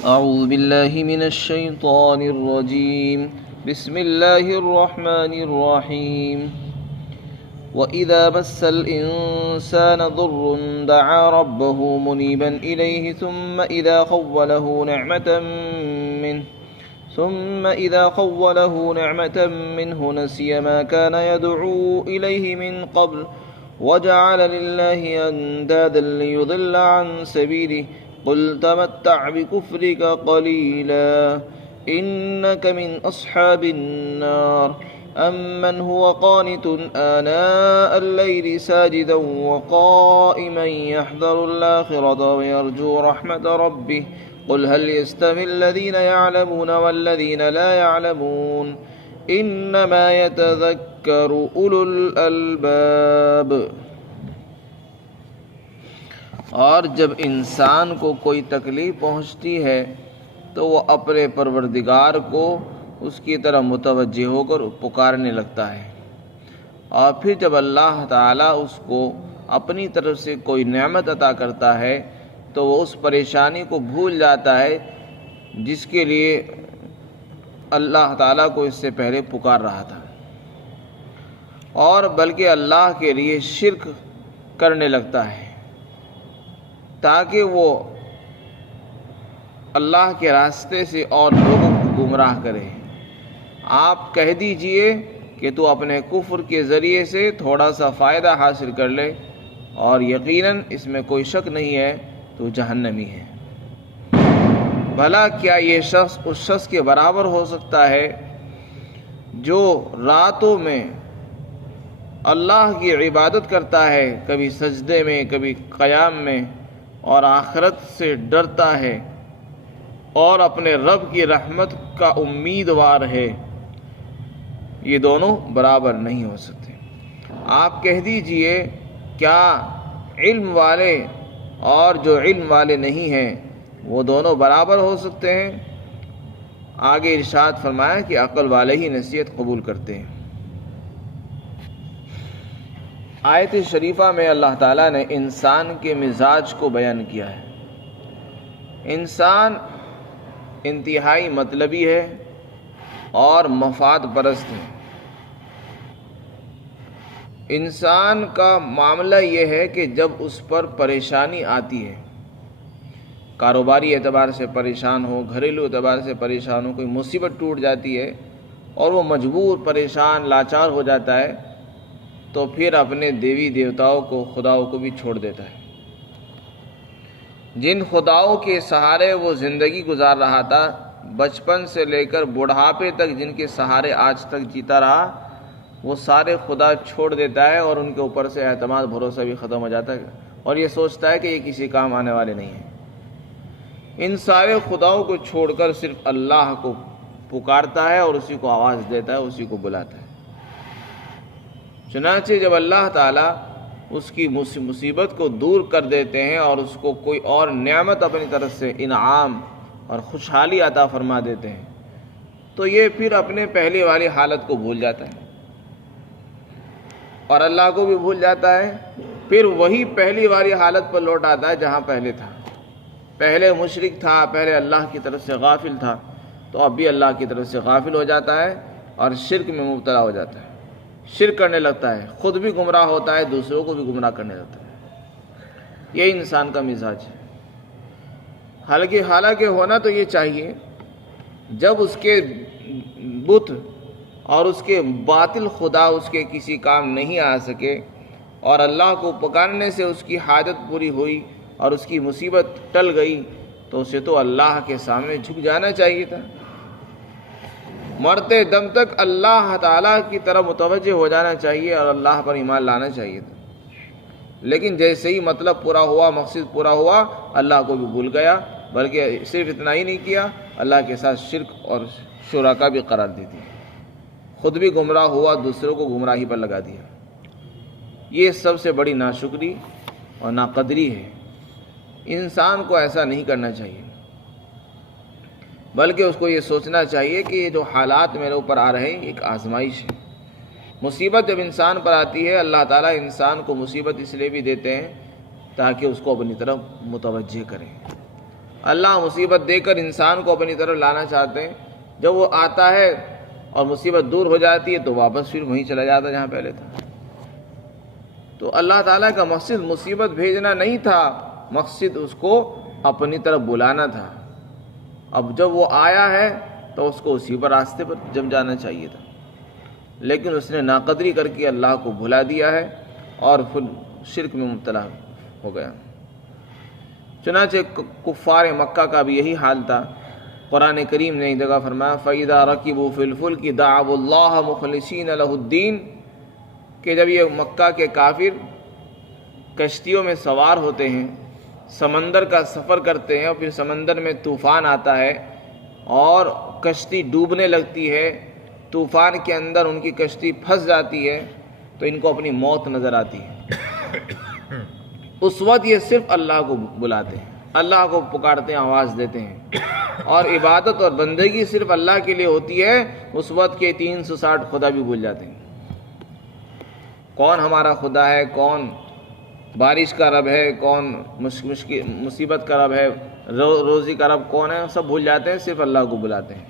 أعوذ بالله من الشيطان الرجيم. بسم الله الرحمن الرحيم. وإذا مس الإنسان ضر دعا ربه منيبا إليه ثم إذا خوله نعمة منه نسي ما كان يدعو إليه من قبل وجعل لله أندادا ليضل عن سبيله قل تمتع بكفرك قليلا إنك من أصحاب النار أمن هو قانت آناء الليل ساجدا وقائما يحذر الآخرة ويرجو رحمة ربه قل هل يستوي الذين يعلمون والذين لا يعلمون إنما يتذكر أولو الألباب. اور جب انسان کو کوئی تکلیف پہنچتی ہے تو وہ اپنے پروردگار کو اس کی طرف متوجہ ہو کر پکارنے لگتا ہے، اور پھر جب اللہ تعالیٰ اس کو اپنی طرف سے کوئی نعمت عطا کرتا ہے تو وہ اس پریشانی کو بھول جاتا ہے جس کے لیے اللہ تعالیٰ کو اس سے پہلے پکار رہا تھا، اور بلکہ اللہ کے لیے شرک کرنے لگتا ہے تاکہ وہ اللہ کے راستے سے اور لوگوں کو گمراہ کرے. آپ کہہ دیجئے کہ تو اپنے کفر کے ذریعے سے تھوڑا سا فائدہ حاصل کر لے، اور یقیناً اس میں کوئی شک نہیں ہے تو جہنمی ہے. بھلا کیا یہ شخص اس شخص کے برابر ہو سکتا ہے جو راتوں میں اللہ کی عبادت کرتا ہے، کبھی سجدے میں کبھی قیام میں، اور آخرت سے ڈرتا ہے اور اپنے رب کی رحمت کا امیدوار ہے؟ یہ دونوں برابر نہیں ہو سکتے. آپ کہہ دیجئے کیا علم والے اور جو علم والے نہیں ہیں وہ دونوں برابر ہو سکتے ہیں؟ آگے ارشاد فرمایا کہ عقل والے ہی نصیحت قبول کرتے ہیں. آیت شریفہ میں اللہ تعالیٰ نے انسان کے مزاج کو بیان کیا ہے. انسان انتہائی مطلبی ہے اور مفاد پرست ہے. انسان کا معاملہ یہ ہے کہ جب اس پر پریشانی آتی ہے، کاروباری اعتبار سے پریشان ہو، گھریلو اعتبار سے پریشان ہو، کوئی مصیبت ٹوٹ جاتی ہے اور وہ مجبور پریشان لاچار ہو جاتا ہے، تو پھر اپنے دیوی دیوتاؤں کو، خداؤں کو بھی چھوڑ دیتا ہے. جن خداؤں کے سہارے وہ زندگی گزار رہا تھا، بچپن سے لے کر بڑھاپے تک جن کے سہارے آج تک جیتا رہا، وہ سارے خدا چھوڑ دیتا ہے اور ان کے اوپر سے اعتماد بھروسہ بھی ختم ہو جاتا ہے، اور یہ سوچتا ہے کہ یہ کسی کام آنے والے نہیں ہیں. ان سارے خداؤں کو چھوڑ کر صرف اللہ کو پکارتا ہے اور اسی کو آواز دیتا ہے، اسی کو بلاتا ہے. چنانچہ جب اللہ تعالیٰ اس کی مصیبت کو دور کر دیتے ہیں اور اس کو کوئی اور نعمت اپنی طرف سے انعام اور خوشحالی عطا فرما دیتے ہیں، تو یہ پھر اپنے پہلے والی حالت کو بھول جاتا ہے اور اللہ کو بھی بھول جاتا ہے. پھر وہی پہلی والی حالت پر لوٹ آتا ہے جہاں پہلے تھا. پہلے مشرک تھا، پہلے اللہ کی طرف سے غافل تھا، تو اب بھی اللہ کی طرف سے غافل ہو جاتا ہے اور شرک میں مبتلا ہو جاتا ہے، شرک کرنے لگتا ہے، خود بھی گمراہ ہوتا ہے، دوسروں کو بھی گمراہ کرنے لگتا ہے. یہ انسان کا مزاج ہے. حالانکہ ہونا تو یہ چاہیے جب اس کے بت اور اس کے باطل خدا اس کے کسی کام نہیں آ سکے اور اللہ کو پکارنے سے اس کی حاجت پوری ہوئی اور اس کی مصیبت ٹل گئی، تو اسے تو اللہ کے سامنے جھک جانا چاہیے تھا. مرتے دم تک اللہ تعالیٰ کی طرف متوجہ ہو جانا چاہیے اور اللہ پر ایمان لانا چاہیے تھا. لیکن جیسے ہی مطلب پورا ہوا، مقصد پورا ہوا، اللہ کو بھی بھول گیا، بلکہ صرف اتنا ہی نہیں کیا، اللہ کے ساتھ شرک اور شرکا بھی قرار دے دی. خود بھی گمراہ ہوا، دوسروں کو گمراہی پر لگا دیا. یہ سب سے بڑی ناشکری اور ناقدری ہے. انسان کو ایسا نہیں کرنا چاہیے، بلکہ اس کو یہ سوچنا چاہیے کہ یہ جو حالات میرے اوپر آ رہے ہیں ایک آزمائش ہے. مصیبت جب انسان پر آتی ہے، اللہ تعالیٰ انسان کو مصیبت اس لیے بھی دیتے ہیں تاکہ اس کو اپنی طرف متوجہ کریں. اللہ مصیبت دے کر انسان کو اپنی طرف لانا چاہتے ہیں، جب وہ آتا ہے اور مصیبت دور ہو جاتی ہے تو واپس پھر وہیں چلا جاتا جہاں پہلے تھا۔ تو اللہ تعالیٰ کا مقصد مصیبت بھیجنا نہیں تھا، مقصد اس کو اپنی طرف بلانا تھا۔ اب جب وہ آیا ہے تو اس کو اسی پر راستے پر جم جانا چاہیے تھا، لیکن اس نے ناقدری کر کے اللہ کو بھلا دیا ہے اور پھر شرک میں مبتلا ہو گیا۔ چنانچہ کفار مکہ کا بھی یہی حال تھا۔ قرآن کریم نے ایک جگہ فرمایا فَإِذَا رَكِبُوا فِي الْفُلْكِ دَعَوُا اللَّهَ مُخْلِصِينَ لَهُ الدِّينَ، کہ جب یہ مکہ کے کافر کشتیوں میں سوار ہوتے ہیں، سمندر کا سفر کرتے ہیں اور پھر سمندر میں طوفان آتا ہے اور کشتی ڈوبنے لگتی ہے، طوفان کے اندر ان کی کشتی پھنس جاتی ہے تو ان کو اپنی موت نظر آتی ہے، اس وقت یہ صرف اللہ کو بلاتے ہیں، اللہ کو پکارتے ہیں، آواز دیتے ہیں، اور عبادت اور بندگی صرف اللہ کے لیے ہوتی ہے۔ اس وقت کے 360 خدا بھی بھول جاتے ہیں، کون ہمارا خدا ہے، کون بارش کا رب ہے، کون مصیبت کا رب ہے، روزی کا رب کون ہے، سب بھول جاتے ہیں، صرف اللہ کو بلاتے ہیں۔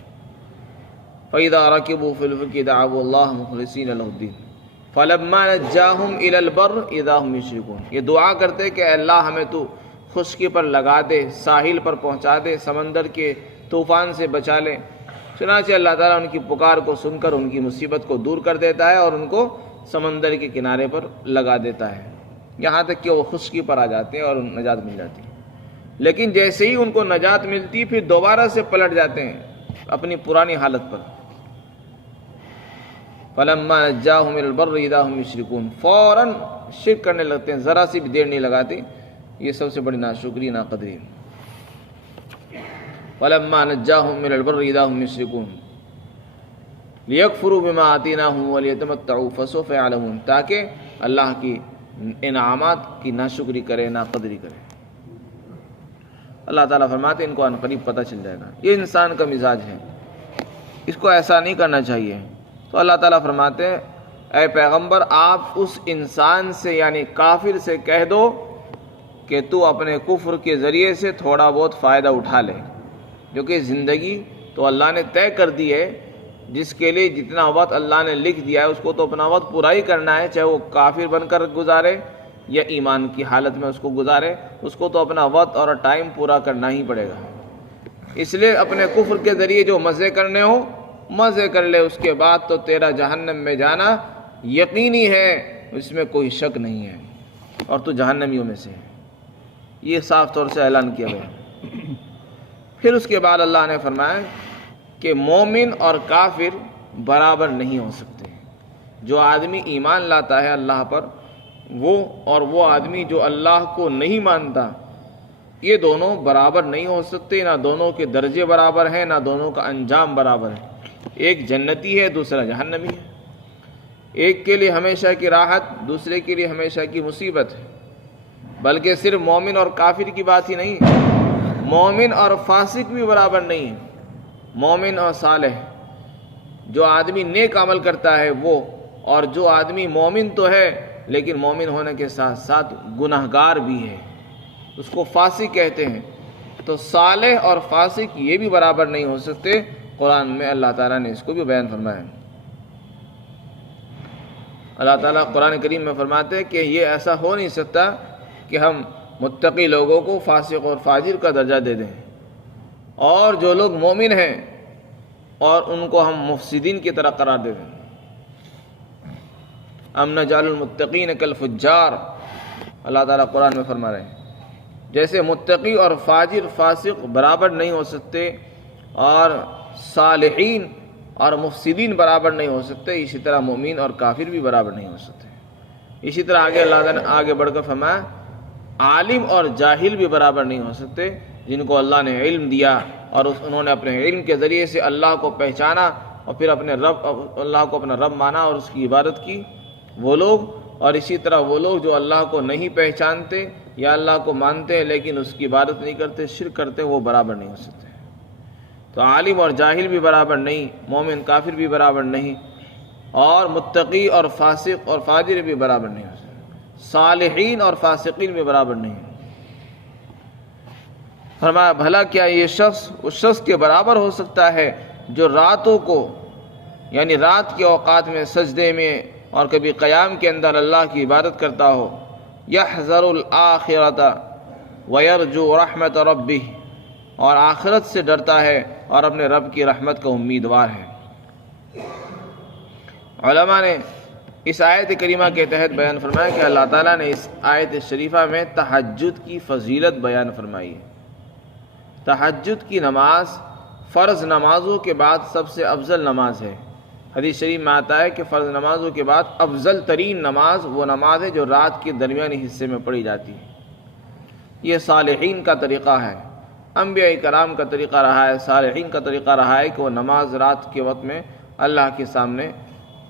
فَإِذَا رَكِبُوا فِي الْفُلْكِ دَعَوُا اللَّهَ مُخْلِصِينَ لَهُ الدِّينَ فَلَمَّا نَجَّاهُمْ إِلَى الْبَرِّ إِذَا هُمْ يُشْرِكُونَ، یہ دعا کرتے کہ اے اللہ ہمیں تو خشکی پر لگا دے، ساحل پر پہنچا دے، سمندر کے طوفان سے بچا لے۔ چنانچہ اللہ تعالیٰ ان کی پکار کو سن کر ان کی مصیبت کو دور کر دیتا ہے اور ان کو سمندر کے کنارے پر لگا دیتا ہے، یہاں تک کہ وہ خشکی پر آ جاتے ہیں اور نجات مل جاتی ہے۔ لیکن جیسے ہی ان کو نجات ملتی پھر دوبارہ سے پلٹ جاتے ہیں اپنی پرانی حالت پر۔ فَلَمَّا نَجَّاهُمْ إِلَى الْبَرِّ إِذَا هُمْ يُشْرِكُونَ، فوراً شرک کرنے لگتے ہیں، ذرا سی بھی دیر نہیں لگاتے۔ یہ سب سے بڑی ناشکری، ناقدری۔ فَلَمَّا نَجَّاهُمْ إِلَى الْبَرِّ إِذَا هُمْ يُشْرِكُونَ لِيَكْفُرُوا بِمَا آتَيْنَاهُمْ وَلِيَتَمَتَّعُوا فَسَوْفَ يَعْلَمُونَ، تاکہ اللہ کی انعامات کی ناشکری کرے، ناقدری کرے۔ اللہ تعالیٰ فرماتے ہیں ان کو ان قریب پتہ چل جائے گا۔ یہ انسان کا مزاج ہے، اس کو ایسا نہیں کرنا چاہیے۔ تو اللہ تعالیٰ فرماتے ہیں اے پیغمبر آپ اس انسان سے یعنی کافر سے کہہ دو کہ تو اپنے کفر کے ذریعے سے تھوڑا بہت فائدہ اٹھا لے، جو کہ زندگی تو اللہ نے طے کر دی ہے، جس کے لیے جتنا وقت اللہ نے لکھ دیا ہے اس کو تو اپنا وقت پورا ہی کرنا ہے، چاہے وہ کافر بن کر گزارے یا ایمان کی حالت میں اس کو گزارے، اس کو تو اپنا وقت اور ٹائم پورا کرنا ہی پڑے گا۔ اس لیے اپنے کفر کے ذریعے جو مزے کرنے ہو مزے کر لے، اس کے بعد تو تیرا جہنم میں جانا یقینی ہے، اس میں کوئی شک نہیں ہے، اور تو جہنمیوں میں سے ہے، یہ صاف طور سے اعلان کیا گیا۔ پھر اس کے بعد اللہ نے فرمایا کہ مومن اور کافر برابر نہیں ہو سکتے۔ جو آدمی ایمان لاتا ہے اللہ پر وہ آدمی جو اللہ کو نہیں مانتا، یہ دونوں برابر نہیں ہو سکتے، نہ دونوں کے درجے برابر ہیں، نہ دونوں کا انجام برابر ہے۔ ایک جنتی ہے، دوسرا جہنمی ہے، ایک کے لیے ہمیشہ کی راحت، دوسرے کے لیے ہمیشہ کی مصیبت ہے۔ بلکہ صرف مومن اور کافر کی بات ہی نہیں، مومن اور فاسق بھی برابر نہیں ہے۔ مومن اور صالح، جو آدمی نیک عمل کرتا ہے وہ، اور جو آدمی مومن تو ہے لیکن مومن ہونے کے ساتھ ساتھ گناہگار بھی ہے، اس کو فاسق کہتے ہیں۔ تو صالح اور فاسق یہ بھی برابر نہیں ہو سکتے۔ قرآن میں اللہ تعالیٰ نے اس کو بھی بیان فرمایا۔ اللہ تعالیٰ قرآن کریم میں فرماتے ہیں کہ یہ ایسا ہو نہیں سکتا کہ ہم متقی لوگوں کو فاسق اور فاجر کا درجہ دے دیں، اور جو لوگ مومن ہیں اور ان کو ہم مفسدین کی طرح قرار دے دیں۔ ام نجعل المتقین کالفجار، اللہ تعالیٰ قرآن میں فرما رہے ہیں جیسے متقی اور فاجر فاسق برابر نہیں ہو سکتے اور صالحین اور مفسدین برابر نہیں ہو سکتے، اسی طرح مومن اور کافر بھی برابر نہیں ہو سکتے۔ اسی طرح اللہ تعالیٰ نے آگے بڑھ کر فرمایا عالم اور جاہل بھی برابر نہیں ہو سکتے۔ جن کو اللہ نے علم دیا اور انہوں نے اپنے علم کے ذریعے سے اللہ کو پہچانا اور پھر اللہ کو اپنا رب مانا اور اس کی عبادت کی، وہ لوگ، اور اسی طرح وہ لوگ جو اللہ کو نہیں پہچانتے یا اللہ کو مانتے ہیں لیکن اس کی عبادت نہیں کرتے، شرک کرتے، وہ برابر نہیں ہو سکتے۔ تو عالم اور جاہل بھی برابر نہیں، مومن کافر بھی برابر نہیں، اور متقی اور فاسق اور فاجر بھی برابر نہیں ہو سکتے، صالحین اور فاسقین بھی برابر نہیں۔ فرمایا بھلا کیا یہ شخص اس شخص کے برابر ہو سکتا ہے جو راتوں کو یعنی رات کے اوقات میں سجدے میں اور کبھی قیام کے اندر اللہ کی عبادت کرتا ہو، یحذر الآخرۃ ویرجو رحمت ربہ، اور آخرت سے ڈرتا ہے اور اپنے رب کی رحمت کا امیدوار ہے۔ علماء نے اس آیت کریمہ کے تحت بیان فرمایا کہ اللہ تعالیٰ نے اس آیت شریفہ میں تہجد کی فضیلت بیان فرمائی ہے۔ تہجد کی نماز فرض نمازوں کے بعد سب سے افضل نماز ہے۔ حدیث شریف میں آتا ہے کہ فرض نمازوں کے بعد افضل ترین نماز وہ نماز ہے جو رات کے درمیانی حصے میں پڑھی جاتی ہے۔ یہ صالحین کا طریقہ ہے، انبیاء کرام کا طریقہ رہا ہے، صالحین کا طریقہ رہا ہے کہ وہ نماز رات کے وقت میں اللہ کے سامنے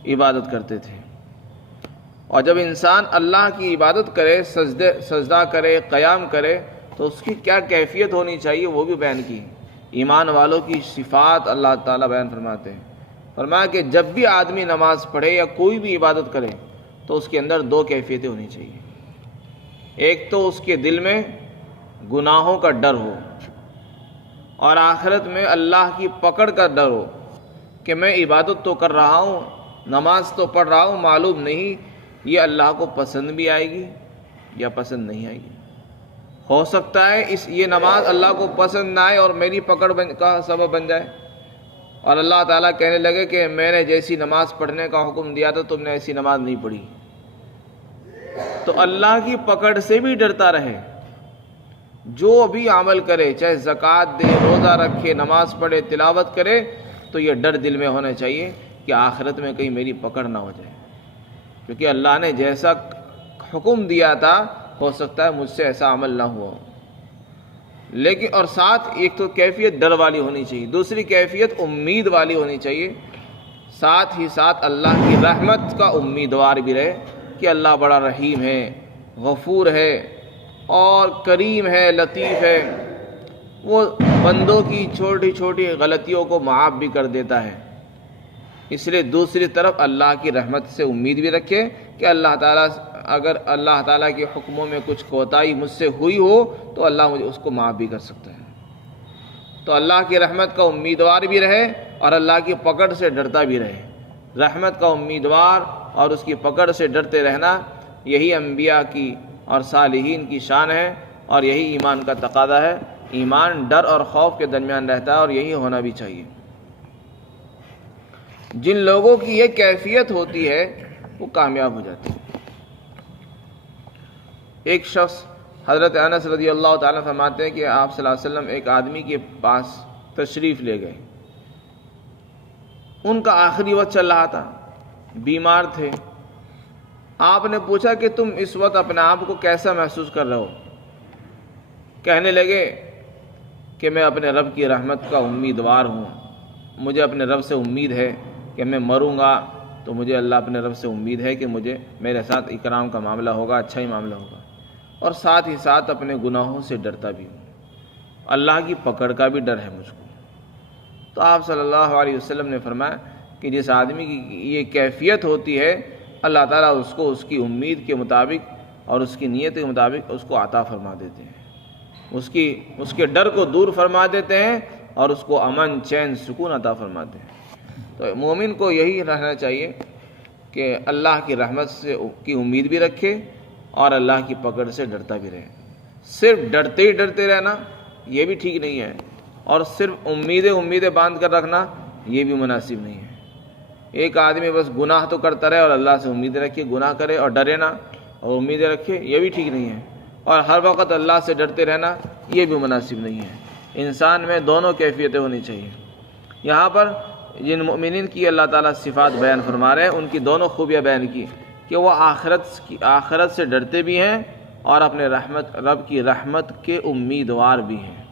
عبادت کرتے تھے۔ اور جب انسان اللہ کی عبادت کرے، سجدہ کرے، قیام کرے، تو اس کی کیا کیفیت ہونی چاہیے وہ بھی بیان کی۔ ایمان والوں کی صفات اللہ تعالیٰ بیان فرماتے ہیں۔ فرمایا کہ جب بھی آدمی نماز پڑھے یا کوئی بھی عبادت کرے تو اس کے اندر دو کیفیتیں ہونی چاہیے۔ ایک تو اس کے دل میں گناہوں کا ڈر ہو، اور آخرت میں اللہ کی پکڑ کا ڈر ہو کہ میں عبادت تو کر رہا ہوں، نماز تو پڑھ رہا ہوں، معلوم نہیں یہ اللہ کو پسند بھی آئے گی یا پسند نہیں آئے گی۔ ہو سکتا ہے یہ نماز اللہ کو پسند نہ آئے اور میری پکڑ کا سبب بن جائے، اور اللہ تعالیٰ کہنے لگے کہ میں نے جیسی نماز پڑھنے کا حکم دیا تھا تم نے ایسی نماز نہیں پڑھی۔ تو اللہ کی پکڑ سے بھی ڈرتا رہے، جو بھی عمل کرے، چاہے زکوٰۃ دے، روزہ رکھے، نماز پڑھے، تلاوت کرے، تو یہ ڈر دل میں ہونا چاہیے کہ آخرت میں کہیں میری پکڑ نہ ہو جائے، کیونکہ اللہ نے جیسا حکم دیا تھا ہو سکتا ہے مجھ سے ایسا عمل نہ ہوا۔ لیکن اور ساتھ ایک تو کیفیت ڈر والی ہونی چاہیے، دوسری کیفیت امید والی ہونی چاہیے، ساتھ ہی ساتھ اللہ کی رحمت کا امیدوار بھی رہے کہ اللہ بڑا رحیم ہے، غفور ہے اور کریم ہے، لطیف ہے، وہ بندوں کی چھوٹی چھوٹی غلطیوں کو معاف بھی کر دیتا ہے۔ اس لیے دوسری طرف اللہ کی رحمت سے امید بھی رکھے کہ اللہ تعالیٰ اگر اللہ تعالیٰ کے حکموں میں کچھ کوتاہی مجھ سے ہوئی ہو تو اللہ مجھے اس کو معاف بھی کر سکتا ہے۔ تو اللہ کی رحمت کا امیدوار بھی رہے اور اللہ کی پکڑ سے ڈرتا بھی رہے۔ رحمت کا امیدوار اور اس کی پکڑ سے ڈرتے رہنا یہی انبیاء کی اور صالحین کی شان ہے، اور یہی ایمان کا تقاضا ہے۔ ایمان ڈر اور خوف کے درمیان رہتا ہے اور یہی ہونا بھی چاہیے۔ جن لوگوں کی یہ کیفیت ہوتی ہے وہ کامیاب ہو جاتے ہیں۔ ایک شخص حضرت انس رضی اللہ تعالیٰ فرماتے ہیں کہ آپ صلی اللہ علیہ وسلم ایک آدمی کے پاس تشریف لے گئے، ان کا آخری وقت چل رہا تھا، بیمار تھے۔ آپ نے پوچھا کہ تم اس وقت اپنے آپ کو کیسا محسوس کر رہے ہو؟ کہنے لگے کہ میں اپنے رب کی رحمت کا امیدوار ہوں، مجھے اپنے رب سے امید ہے کہ میں مروں گا تو مجھے اللہ اپنے رب سے امید ہے کہ میرے ساتھ اکرام کا معاملہ ہوگا، اچھا ہی معاملہ ہوگا، اور ساتھ ہی ساتھ اپنے گناہوں سے ڈرتا بھی ہوں، اللہ کی پکڑ کا بھی ڈر ہے مجھ کو۔ تو آپ صلی اللہ علیہ وسلم نے فرمایا کہ جس آدمی کی یہ کیفیت ہوتی ہے اللہ تعالیٰ اس کو اس کی امید کے مطابق اور اس کی نیت کے مطابق اس کو عطا فرما دیتے ہیں، اس کے ڈر کو دور فرما دیتے ہیں اور اس کو امن، چین، سکون عطا فرماتے ہیں۔ تو مومن کو یہی رہنا چاہیے کہ اللہ کی رحمت سے کی امید بھی رکھے اور اللہ کی پکڑ سے ڈرتا بھی رہے۔ صرف ڈرتے ہی ڈرتے رہنا یہ بھی ٹھیک نہیں ہے، اور صرف امیدیں باندھ کر رکھنا یہ بھی مناسب نہیں ہے۔ ایک آدمی بس گناہ تو کرتا رہے اور اللہ سے امید رکھے، گناہ کرے اور ڈرے نہ اور امیدیں رکھے، یہ بھی ٹھیک نہیں ہے، اور ہر وقت اللہ سے ڈرتے رہنا یہ بھی مناسب نہیں ہے۔ انسان میں دونوں کیفیتیں ہونی چاہیے۔ یہاں پر جن مومنین کی اللہ تعالیٰ صفات بیان فرما رہے ہیں ان کی دونوں خوبیاں بیان کی کہ وہ آخرت سے ڈرتے بھی ہیں اور اپنے رب کی رحمت کے امیدوار بھی ہیں۔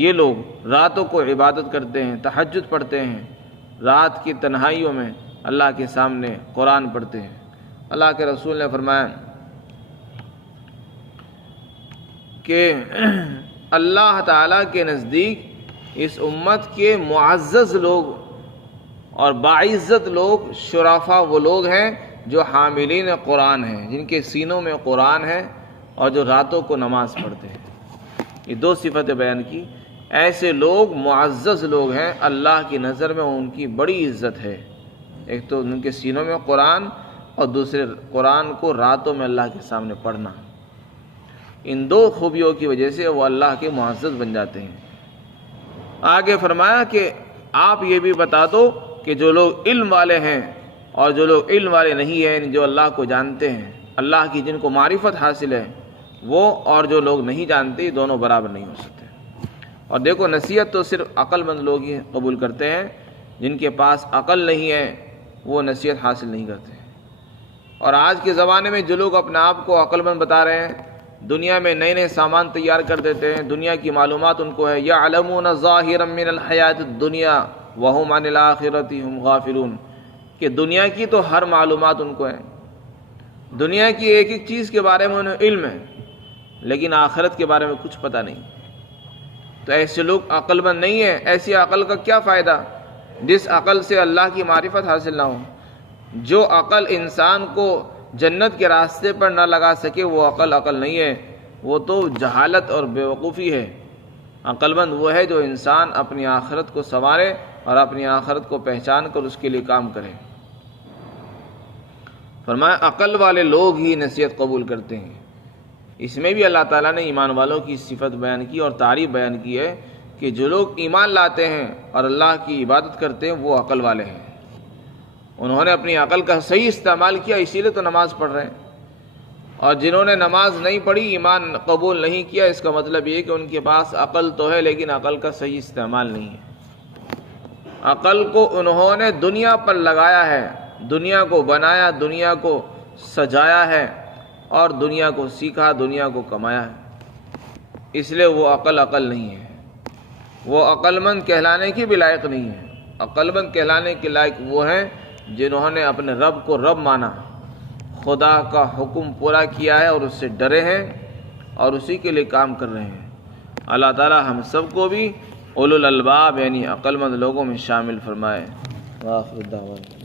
یہ لوگ راتوں کو عبادت کرتے ہیں، تہجد پڑھتے ہیں، رات کی تنہائیوں میں اللہ کے سامنے قرآن پڑھتے ہیں۔ اللہ کے رسول نے فرمایا کہ اللہ تعالیٰ کے نزدیک اس امت کے معزز لوگ اور باعزت لوگ شرفا وہ لوگ ہیں جو حاملین قرآن ہیں، جن کے سینوں میں قرآن ہے اور جو راتوں کو نماز پڑھتے ہیں۔ یہ دو صفتیں بیان کی۔ ایسے لوگ معزز لوگ ہیں، اللہ کی نظر میں ان کی بڑی عزت ہے۔ ایک تو ان کے سینوں میں قرآن، اور دوسرے قرآن کو راتوں میں اللہ کے سامنے پڑھنا۔ ان دو خوبیوں کی وجہ سے وہ اللہ کے معزز بن جاتے ہیں۔ آگے فرمایا کہ آپ یہ بھی بتا دو کہ جو لوگ علم والے ہیں اور جو لوگ علم والے نہیں ہیں، جو اللہ کو جانتے ہیں، اللہ کی جن کو معرفت حاصل ہے، وہ اور جو لوگ نہیں جانتے، دونوں برابر نہیں ہو سکتے۔ اور دیکھو، نصیحت تو صرف عقل مند لوگ ہی قبول کرتے ہیں، جن کے پاس عقل نہیں ہے وہ نصیحت حاصل نہیں کرتے۔ اور آج کے زمانے میں جو لوگ اپنے آپ کو عقل مند بتا رہے ہیں، دنیا میں نئے نئے سامان تیار کر دیتے ہیں، دنیا کی معلومات ان کو ہے، یعلمون ظاہرا من الحیات الدنیا وہم عن الآخرۃ ہم غافلون، کہ دنیا کی تو ہر معلومات ان کو ہے، دنیا کی ایک ایک چیز کے بارے میں انہیں علم ہے، لیکن آخرت کے بارے میں کچھ پتہ نہیں۔ تو ایسے لوگ عقل مند نہیں ہیں۔ ایسی عقل کا کیا فائدہ جس عقل سے اللہ کی معرفت حاصل نہ ہو؟ جو عقل انسان کو جنت کے راستے پر نہ لگا سکے وہ عقل نہیں ہے، وہ تو جہالت اور بیوقوفی ہے۔ عقل مند وہ ہے جو انسان اپنی آخرت کو سنوارے اور اپنی آخرت کو پہچان کر اس کے لیے کام کرے۔ فرمایا عقل والے لوگ ہی نصیحت قبول کرتے ہیں۔ اس میں بھی اللہ تعالیٰ نے ایمان والوں کی صفت بیان کی اور تعریف بیان کی ہے کہ جو لوگ ایمان لاتے ہیں اور اللہ کی عبادت کرتے ہیں وہ عقل والے ہیں۔ انہوں نے اپنی عقل کا صحیح استعمال کیا، اسی لیے تو نماز پڑھ رہے ہیں۔ اور جنہوں نے نماز نہیں پڑھی، ایمان قبول نہیں کیا، اس کا مطلب یہ ہے کہ ان کے پاس عقل تو ہے لیکن عقل کا صحیح استعمال نہیں ہے۔ عقل کو انہوں نے دنیا پر لگایا ہے، دنیا کو بنایا، دنیا کو سجایا ہے اور دنیا کو سیکھا، دنیا کو کمایا ہے، اس لیے وہ عقل نہیں ہے۔ وہ عقل مند کہلانے کی بھی لائق نہیں ہے۔ عقل مند کہلانے کے لائق وہ ہیں جنہوں نے اپنے رب کو رب مانا، خدا کا حکم پورا کیا ہے اور اس سے ڈرے ہیں اور اسی کے لیے کام کر رہے ہیں۔ اللہ تعالی ہم سب کو بھی اولو الالباب یعنی عقل مند لوگوں میں شامل فرمائے۔ وآخر دعوانا